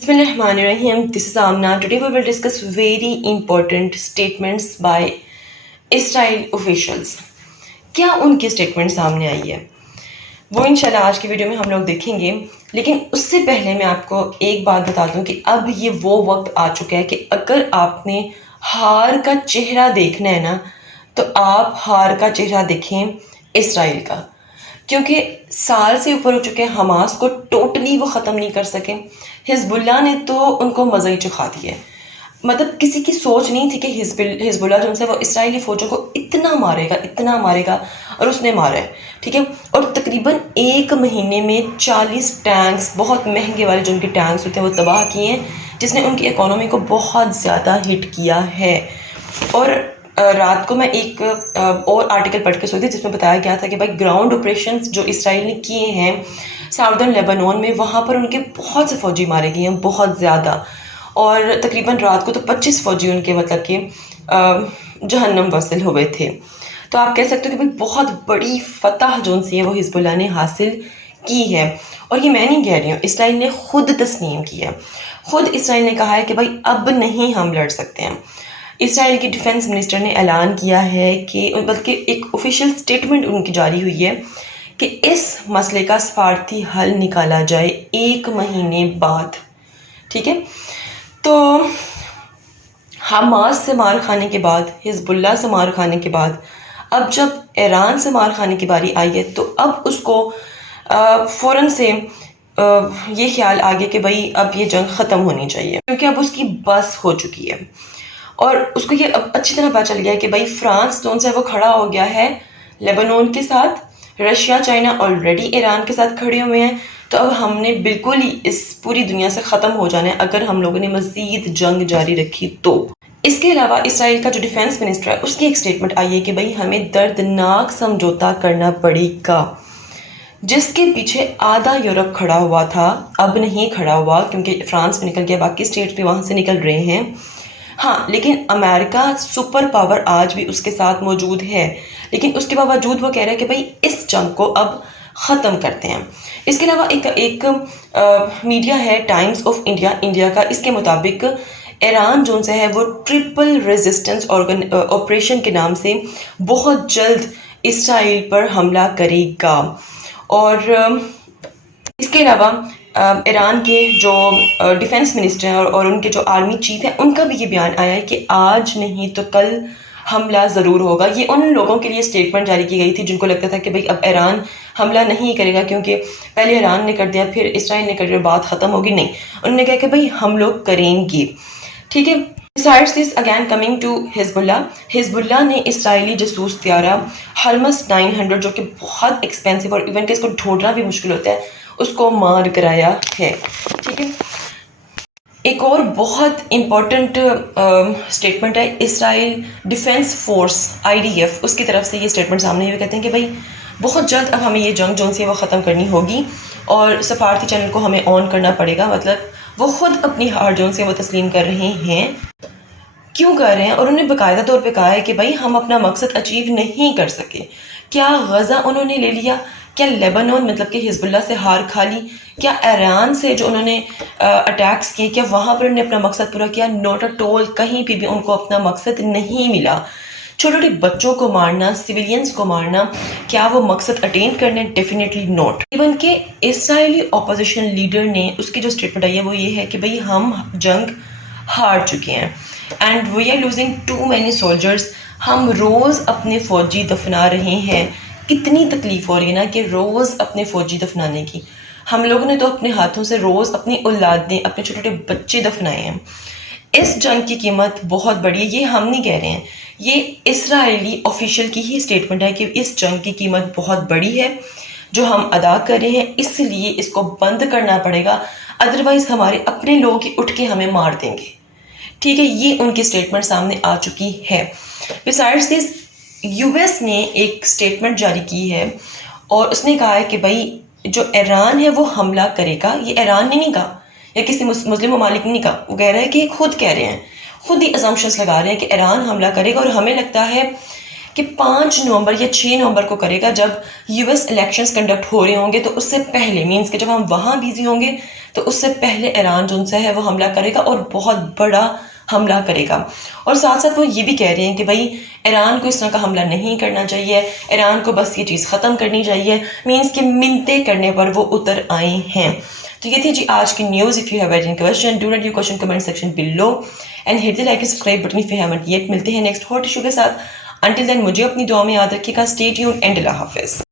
Bismillahirrahmanirrahim. This is Amna. Today we will discuss very important statements by Israel officials. क्या उनकी statement सामने आई है वो इंशाल्लाह आज की वीडियो में हम लोग देखेंगे, लेकिन उससे पहले मैं आपको एक बात बता दूं कि अब ये वो वक्त आ चुका है कि अगर आपने हार का चेहरा देखना है ना, तो आप हार का चेहरा देखें इसराइल का, क्योंकि साल से ऊपर हो चुके हैं। हमास को टोटली वो ख़त्म नहीं कर सके। हिजबुल्लाह ने तो उनको मज़ा ही चखा दिया है। मतलब किसी की सोच नहीं थी कि हिजबुल्लाह जो है वो इसराइली फ़ौजों को इतना मारेगा, और उसने मारा है। ठीक है, और तकरीबन एक महीने में 40 टैंक्स, बहुत महंगे वाले जो उनके टैंक्स होते हैं, वो तबाह किए हैं, जिसने उनकी इकोनॉमी को बहुत ज़्यादा हिट किया है। और रात को मैं एक और आर्टिकल पढ़ के सोई थी जिसमें बताया गया था कि भाई ग्राउंड ऑपरेशंस जो इसराइल ने किए हैं साउदर्न लेबनान में, वहाँ पर उनके बहुत से फ़ौजी मारे गए हैं, बहुत ज़्यादा। और तकरीबन रात को तो 25 फ़ौजी उनके मतलब कि जहन्नम वसल हुए थे। तो आप कह सकते हो कि भाई बहुत बड़ी फतह जो सी है वो हिजबुल्लाह ने हासिल की है। और ये मैं नहीं कह रही हूँ, इसराइल ने ख़ुद तस्लीम किया। ख़ुद इसराइल ने कहा है कि भाई अब नहीं हम लड़ सकते हैं। इसराइल के डिफेंस मिनिस्टर ने ऐलान किया है कि, बल्कि एक ऑफिशियल स्टेटमेंट उनकी जारी हुई है कि इस मसले का सफारती हल निकाला जाए 1 महीने बाद। ठीक है, तो हमास से मार खाने के बाद, हिजबुल्लाह से मार खाने के बाद, अब जब ईरान से मार खाने की बारी आई है, तो अब उसको फ़ौरन से ये ख्याल आ गया कि भाई अब ये जंग ख़त्म होनी चाहिए, क्योंकि अब उसकी बस हो चुकी है। और उसको ये अब अच्छी तरह पता चल गया है कि भाई फ्रांस जो है वो खड़ा हो गया है लेबनान के साथ, रशिया चाइना ऑलरेडी ईरान के साथ खड़े हुए हैं। तो अब हमने बिल्कुल ही इस पूरी दुनिया से ख़त्म हो जाना है अगर हम लोगों ने मज़ीद जंग जारी रखी तो। इसके अलावा इसराइल का जो डिफेंस मिनिस्टर है उसकी एक स्टेटमेंट आई है कि भाई हमें दर्दनाक समझौता करना पड़ेगा, जिसके पीछे आधा यूरोप खड़ा हुआ था, अब नहीं खड़ा हुआ क्योंकि फ्रांस भी निकल गया, बाकी स्टेट्स भी वहाँ से निकल रहे हैं। हाँ, लेकिन अमेरिका सुपर पावर आज भी उसके साथ मौजूद है, लेकिन उसके बावजूद वो कह रहा है कि भाई इस जंग को अब ख़त्म करते हैं। इसके अलावा एक मीडिया है टाइम्स ऑफ इंडिया का, इसके मुताबिक ईरान जो है वो ट्रिपल रेजिस्टेंस ऑपरेशन के नाम से बहुत जल्द इसराइल पर हमला करेगा। और इसके अलावा ईरान के जो डिफेंस मिनिस्टर हैं और उनके जो आर्मी चीफ हैं, उनका भी ये बयान आया है कि आज नहीं तो कल हमला ज़रूर होगा। ये उन लोगों के लिए स्टेटमेंट जारी की गई थी जिनको लगता था कि भाई अब ईरान हमला नहीं करेगा क्योंकि पहले ईरान ने कर दिया, फिर इसराइल ने कर दिया, बात ख़त्म होगी। नहीं, उन्होंने कहा कि भाई हम लोग करेंगे। ठीक है, Besides this, again coming to Hezbollah ने इसराइली जसूस त्यारा हरमस 900 जो कि बहुत एक्सपेंसिव और इवन कि इसको ढूंढना भी मुश्किल होता है, उसको मार कराया है। ठीक है, एक और बहुत इम्पॉर्टेंट स्टेटमेंट है इसराइल डिफेंस फोर्स IDF, उसकी तरफ से ये स्टेटमेंट सामने हुए, कहते हैं कि भाई बहुत जल्द अब हमें ये जंग जो सी है वो ख़त्म करनी होगी और सफारती चैनल को हमें ऑन करना पड़ेगा। मतलब वो ख़ुद अपनी हार जो से वो तस्लीम कर रहे हैं। क्यों कर रहे हैं? और उन्होंने बाकायदा तौर पे कहा है कि भाई हम अपना मकसद अचीव नहीं कर सके। क्या गज़ा उन्होंने ले लिया? क्या लेबनान मतलब कि हिजबुल्लाह से हार खा ली? क्या ईरान से जो उन्होंने अटैक्स किए, क्या वहाँ पर उन्होंने अपना मकसद पूरा किया? नॉट एट ऑल, कहीं पे भी उनको अपना मकसद नहीं मिला। छोटे छोटे बच्चों को मारना, सिविलियंस को मारना, क्या वो मकसद अटेन करने? Definitely not. इवन के इसराइली अपोजिशन लीडर ने उसकी जो स्टेटमेंट आई है वो ये है कि भाई हम जंग हार चुके हैं and we are losing too many soldiers. हम रोज़ अपने फ़ौजी दफना रहे हैं। कितनी तकलीफ़ हो रही है ना कि रोज़ अपने फ़ौजी दफनाने की। हम लोगों ने तो अपने हाथों से रोज़ अपनी औलादें, अपने छोटे छोटे बच्चे दफनाए हैं। इस जंग की कीमत बहुत बड़ी है, ये हम नहीं कह रहे हैं, ये इसराइली ऑफिशियल की ही स्टेटमेंट है कि इस जंग की कीमत बहुत बड़ी है जो हम अदा कर रहे हैं, इसलिए इसको बंद करना पड़ेगा, अदरवाइज़ हमारे अपने लोग ही उठ के हमें मार देंगे। ठीक है, ये उनकी स्टेटमेंट सामने आ चुकी है। बिसाइड्स दिस, US ने एक स्टेटमेंट जारी की है और उसने कहा है कि भाई जो ईरान है वो हमला करेगा। ये ईरान ने नहीं कहा या किसी मुस्लिम ममालिक ने नहीं कहा, वो कह रहा है कि खुद कह रहे हैं, खुद ही असम्पशंस लगा रहे हैं कि ईरान हमला करेगा। और हमें लगता है کہ 5 نومبر یا 6 نومبر کو کرے گا جب US الیکشنز کنڈکٹ ہو رہے ہوں گے، تو اس سے پہلے مینس کہ جب ہم وہاں بیزی ہوں گے تو اس سے پہلے ایران جو ان سے ہے وہ حملہ کرے گا اور بہت بڑا حملہ کرے گا. اور ساتھ ساتھ وہ یہ بھی کہہ رہے ہیں کہ بھائی ایران کو اس طرح کا حملہ نہیں کرنا چاہیے، ایران کو بس یہ چیز ختم کرنی چاہیے، مینس کہ منتیں کرنے پر وہ اتر آئے ہیں. تو یہ تھی جی آج کی news. If you have any question do not you question comment section below and hit the like and subscribe button if you haven't yet. ملتے ہیں نیکسٹ ہاٹ ایشو کے ساتھ. انٹل دین مجھے اپنی دعا میں یاد رکھیے گا. اسٹے ٹیونڈ اینڈ اللہ حافظ.